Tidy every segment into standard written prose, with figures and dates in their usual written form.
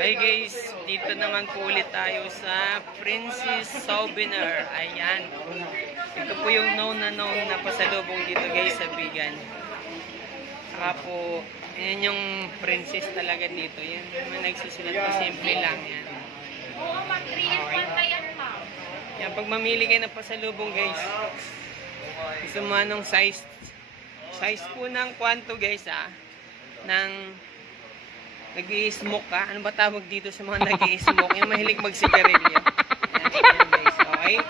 Hi guys, dito naman po ulit tayo sa Princess Souvenir. Ayan. Ito po yung known na pasalubong dito guys sa Bigan. Saka po, yan yung princess talaga dito. Yan, nagsusulat pa, simple lang yan. Okay. Yan, pag mamili kayo ng pasalubong guys, gusto mo anong size po ng kwanto guys ng nag-i-smoke ka. Ano ba tawag dito sa mga nag-i-smoke? Yung mahilig magsigarilyo. Yan guys, okay?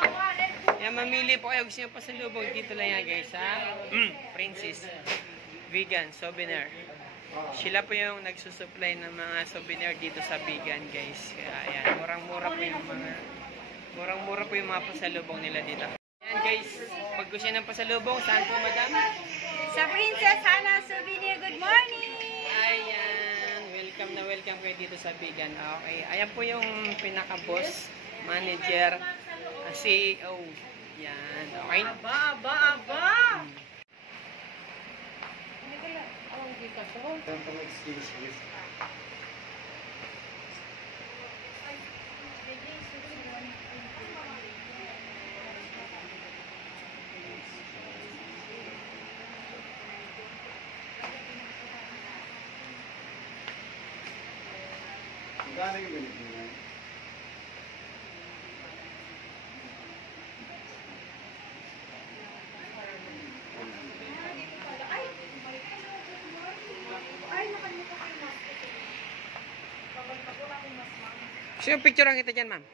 Yan, mamili po kayo. Gusto nyo pasalubong dito lang yan guys Princess Vegan Souvenir. Sila po yung nagsusupply ng mga souvenir dito sa Bigan guys. Kaya ayan, murang-mura po yung mga pasalubong nila dito. Ayan guys, pag gusto nyo ng pasalubong, saan po madam? Sa Princess Hana Souvenir, good morning! Ayan, welcome kayo dito sa Bigan. Okay, ayan po yung pinaka-boss, manager, CEO. Yan, okay? Aba! Gano'n yung minute niya? So yung picture ang kita dyan, ma'am.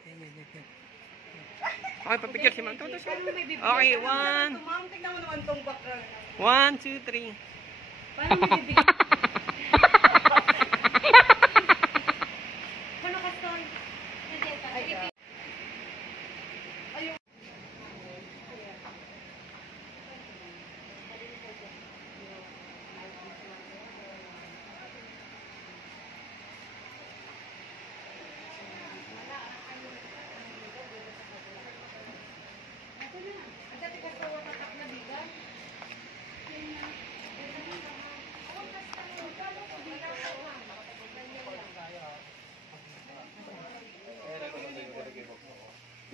Okay, pa-picture si ma'am. Okay, 1, 2, 3. Paano mo bibigyan?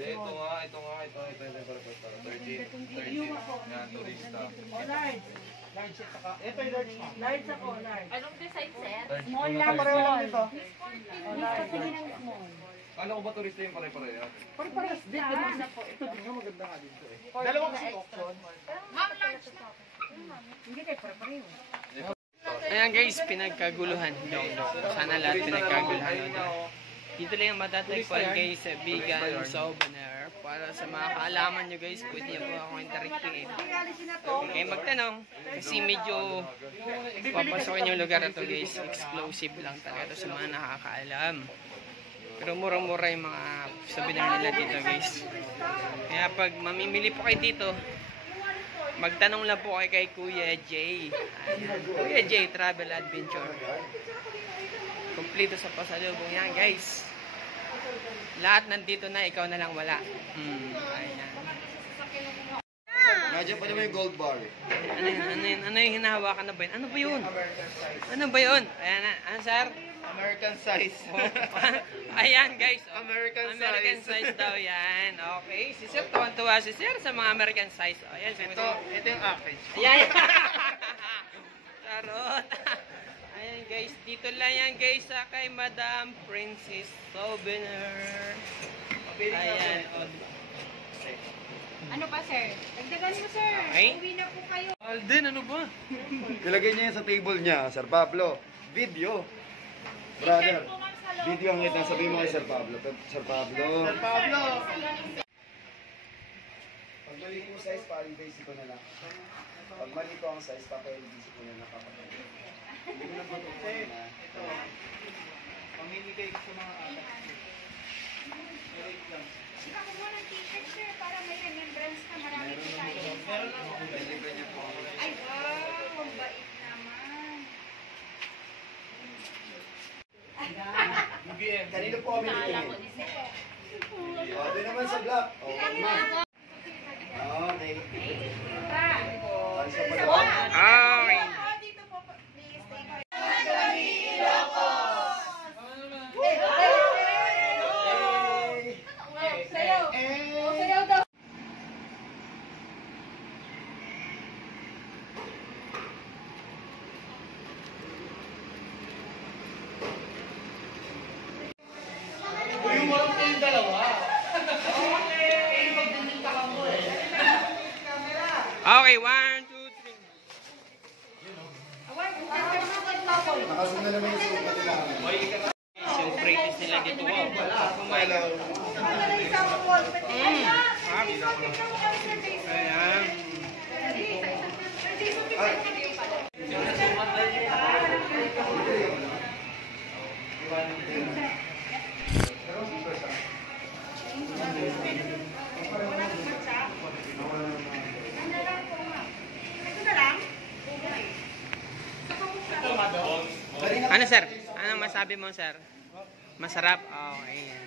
Ito nga, 13, yan, turista. Large ako, large. Anong design, sir? Small lang, pareho lang ito. Tingin ng small. Kala ko ba turista yung pare-pareho? Parehas din. Ito din nga maganda nga dito eh. Dalawang option. Ma'am, large na. Hindi kayo pareho. Ayan guys, pinagkaguluhan. Sana lahat pinagkaguluhan. Dito lang yung matatagpuan guys sa Bigan Souvenir. Para sa mga kaalaman nyo guys, pwede nyo po akong interactive. Okay, magtanong. Kasi medyo papasokin yung lugar na to guys. Exclusive lang talaga sa mga nakakaalam. Pero murang-mura yung mga souvenir nila dito guys. Kaya pag mamimili po kayo dito, magtanong lang po kayo kay Kuya Jay. Ayan. Kuya Jay Travel Adventure. Kompleto sa pasalubong yan guys. Lahat nandito na, ikaw na lang wala. Ayan. Nandiyan pa naman yung gold bar. Ano yung hinahawakan na ba yun? Ano ba yun? Ano ba yun? Ayan, ano sir? American size. Ayan guys. American size daw yan. Okay. Si sir, tuwan-tuwa si sir sa mga American size. Ayan, Ito yung average. Ayan. Charot. Ayan guys, dito lang yan guys sa kay Madam Princess Souvenir. Ayan. Ano pa, sir? Dagdagan mo, sir. Okay. Uwi na po kayo. Alden, ano ba? Ilagay niya yan sa table niya, Sir Pablo. Video. Brother, video ang ito. Sabihin mo kay Sir Pablo. Sir Pablo. Pag mali po size, pa-basic ko na lang. Pag mali po ang size, pa-basic ko na lang. Hindi ko na po ito na. Pamili kayo sa mga anak. Sika ko mo ng t-shirt, sir, para may remembrance ka. Marami po tayo. Ay, wow. Ang bait naman. Kanino po kami nitingin? Doon naman sa block. Okay. Okay. Dito po, please. Okay, 1, 2, 3. Nakasunod na naman yung sukat nila. Guys, yung practice nila dito. Wow, kumain. Ayan. Ano sir? Ano masabi mo sir? Masarap? Oh, ayan.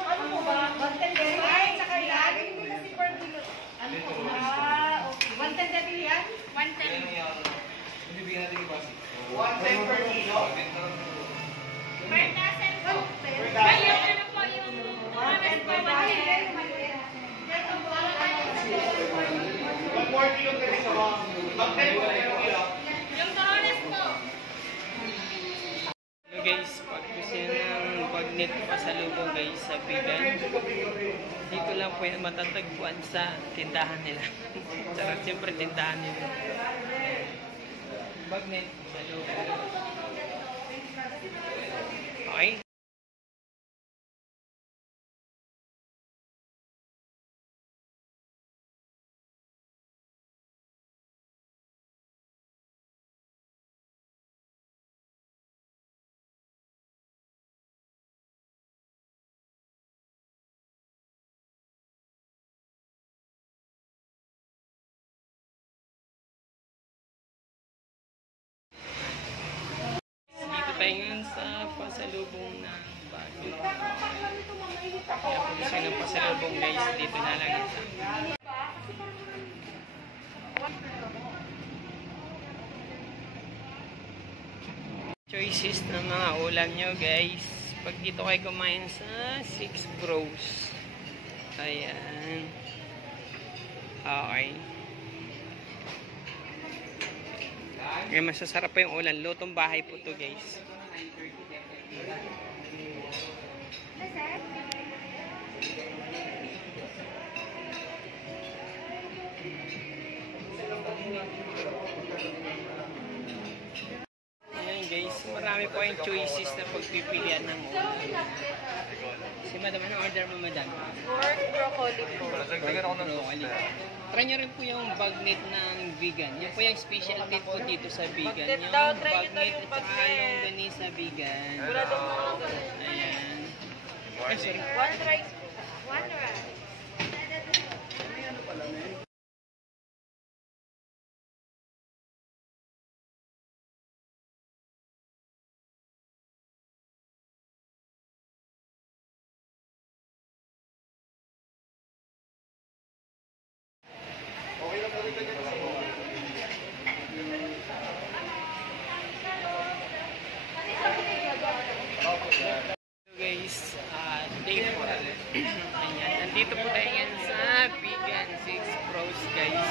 Ano mo ba? 110 ay, saka yan. Hindi kasi per kilo. Ano po? Okay. 110 dati yan? 110. Hindi bigyan natin yung basi. 110 per kilo? Per dozen po. Kaya ano po yung oras po ba? Yung oras po. Hello guys, pag gusto nyo ng bagnet pasalubong guys sa Bigan, dito lang po yan matatagpuan sa tindahan nila. Sarap siyempre tindahan nila. Bagnet pasalubong. Okay. Dito tayo ngayon sa pasalubong ng bagnet. Kaya kung gusto nyo ng pasalubong guys, dito na lang yan sa choices ng mga ulam nyo guys. Pag dito kayo kumain sa 6 Bros. Ayan. Okay. Kaya masasarap pa yung ulam. Lutong bahay po to guys. Ayan guys, marami po yung choices na pagpipilian ng ulam. Si madam, ano order mo madam? Pork broccoli po. Dagdagan ako ng Broccoli. Try nyo rin po yung bagnet ng vegan. Yan po yung specialty po dito sa vegan. Bagnet Yung daw, try nyo daw bagnet yung at saka bagnet. longganisa sa vegan. Ayan. Ay, sorry. One rice po. One rice. So guys, day 4. Ayan, nandito po tayo yan sa Vegan 6 Pros guys.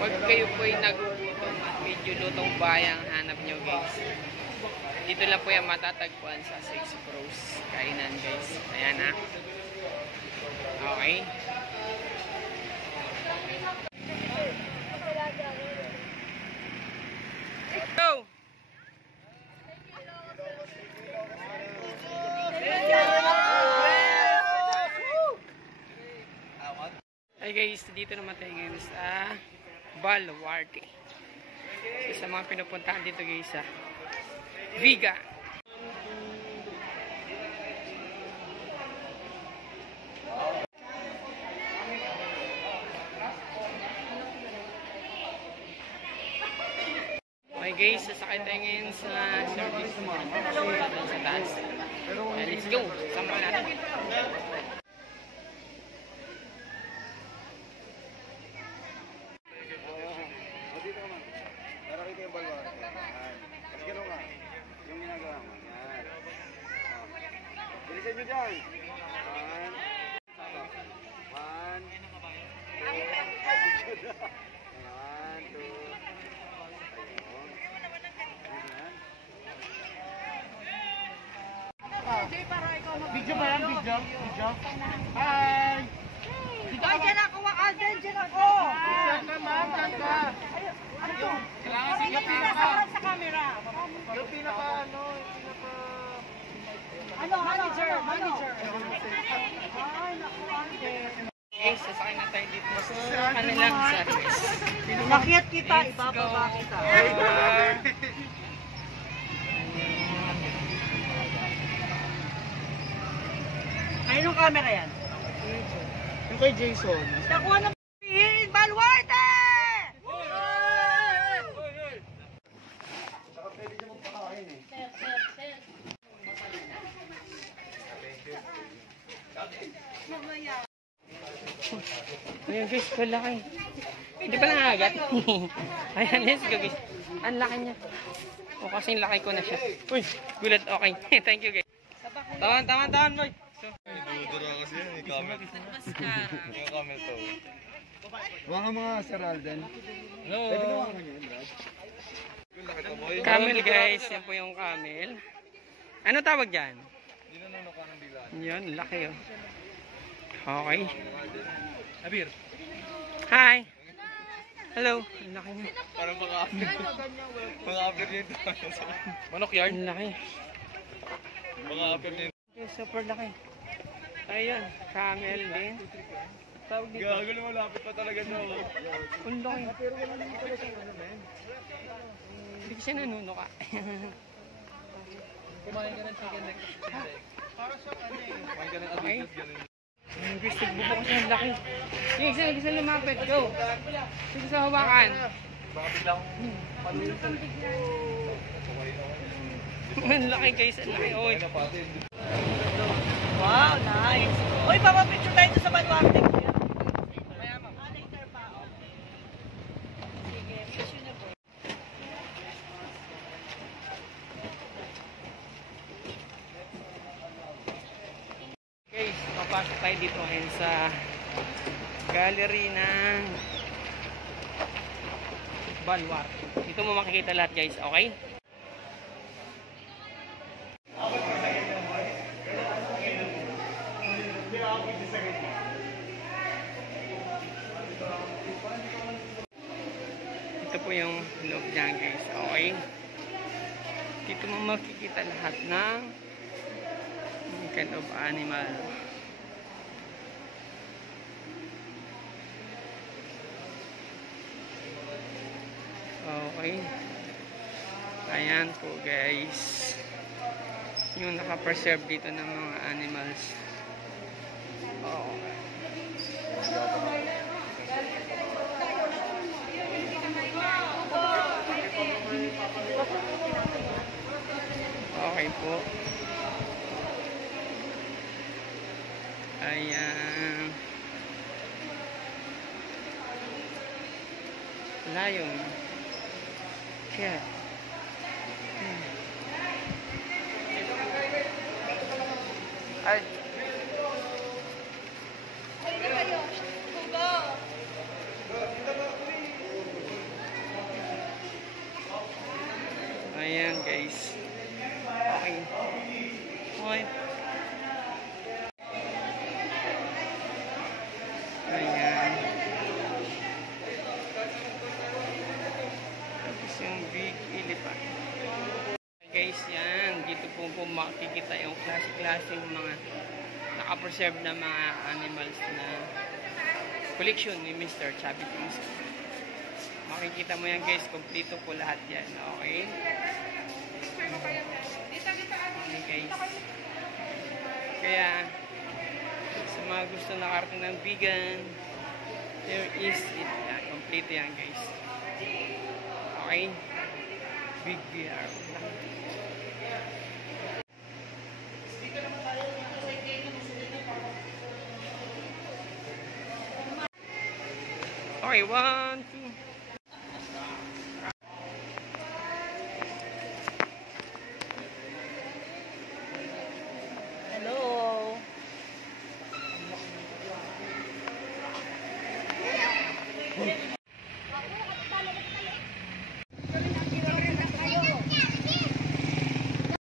Pag kayo po ay nagugutom at medyo lutong bayang hanap nyo guys, dito lang po yan matatagpuan sa 6 Pros kainan guys. Ayan ha. Okay. Go! Hi guys, dito naman tayo ngayon sa Baluarte. So, sa mga pinupuntahan dito guys sa Viga. Okay guys, sasakay tayo ngayon sa service sa taas. Let's go! Sama natin. Nakakita yung balwa. Yan. Kasi gano'n nga. Yung ginagawa mo. Yan. Bilisan nyo dyan. One. One. One, two. Ayun. Video ba yan? Video. Hi! Ay, dyan ako, Alden, dyan ako. Ganda ma'am, ganda. Kailangan Ay, nasa sa camera. yung pinaka Manager. Guys, sasakay na tayo dito sa kanilang service. Makiat kita, Let's ibababa go. kita. Ayun yung camera yan. Yung kay Jason. Nakuha na p***in, Balwarte! Saka pwede dyan magpakain eh. Ayan guys, kalaki. Hindi pa nangagat. Ayan, let's go guys. Ang laki niya. O kasing laki ko na siya. Uy, gulat, okay. Thank you guys. Tawan, boy. Dudura kasi yun, yung camel. Yung camel to. Mga Sir Alden. Hello. Pwede ka mga ganyan, Brad? Yung laki to, boy. Camel guys, yan po yung camel. Ano tawag dyan? Hindi na nuno ka ng bilan. Yun, laki oh. Okay. Abir. Hi. Hello. Ang laki niya. Parang mga abir. Mga abir yun. Manok yard? Ang laki. Mga abir yun. Okay, super laki. Ayun, camel din. Tawag dito. Gago na malapit pa talaga siya. Ang laki. Hindi ko siya nanuno ka. Kumain ka ng chicken neck. Kumain ka ng Okay. abir, ganun. Ang gusto bubo kasi ang laki. Sige, isa lumapit. Go. Sige sa hawakan. Baka biglang Ang laki guys. Ang laki. Oy. na pati. Wow, nice. Uy, papapicture tayo sa Balwarte. Guys, papasok tayo dito ngayon sa gallery ng Balwarte. Dito mo makikita lahat guys, okay? Ito po yung loob niya guys, okay? Dito mo makikita lahat ng kind of animal. Okay. Ayan po guys. Yung naka-preserve dito ng mga animals. Okay. Okay po. Ayan. Lion. Cat. Ay. Ayan guys. Okay. Okay. Ayan. Tapos yung big elephant. Guys, yan. Dito po makikita yung klase-klaseng mga nakapreserve na mga animals na collection ni Mr. Chubby Things. Makikita mo yan guys. Kompleto po lahat yan. Okay? Okay guys. Kaya sa mga gusto nakarating ng vegan, there is it. Yan, complete yan guys. Okay? Big VR. Okay, 1, 2. Hello.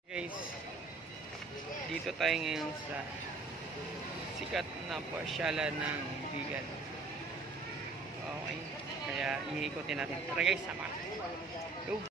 Guys, dito tayo ngayon sa sikat na pasyalan ng Bigan. Okay. Kaya iikutin natin. Tara guys, sama. Go!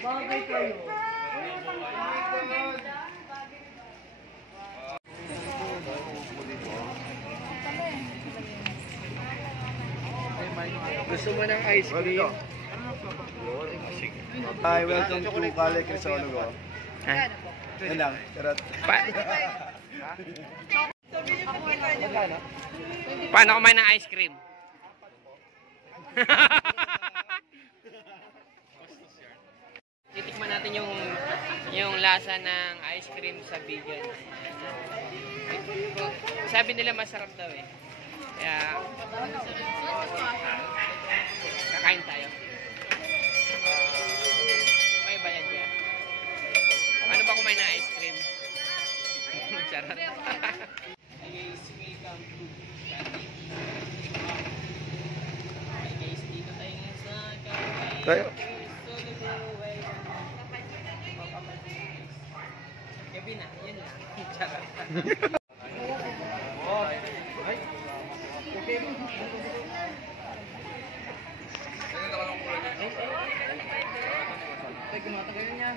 Bagay kayo. Gusto mo ng ice cream? Hi, welcome to Kale Crisologo. Ha? Yan lang, charot. Paano kumain ng ice cream? Titikman natin yung lasa ng ice cream sa Bigan. Sabi nila masarap daw eh. Kaya kakain tayo. May bayad ba? Paano ba kumain ng ice cream? Charot. Guys, welcome to Hi guys, dito tayo ngayon sa Tayo. Gabi na, yun lang. Charot. Ay, kumatagal niya.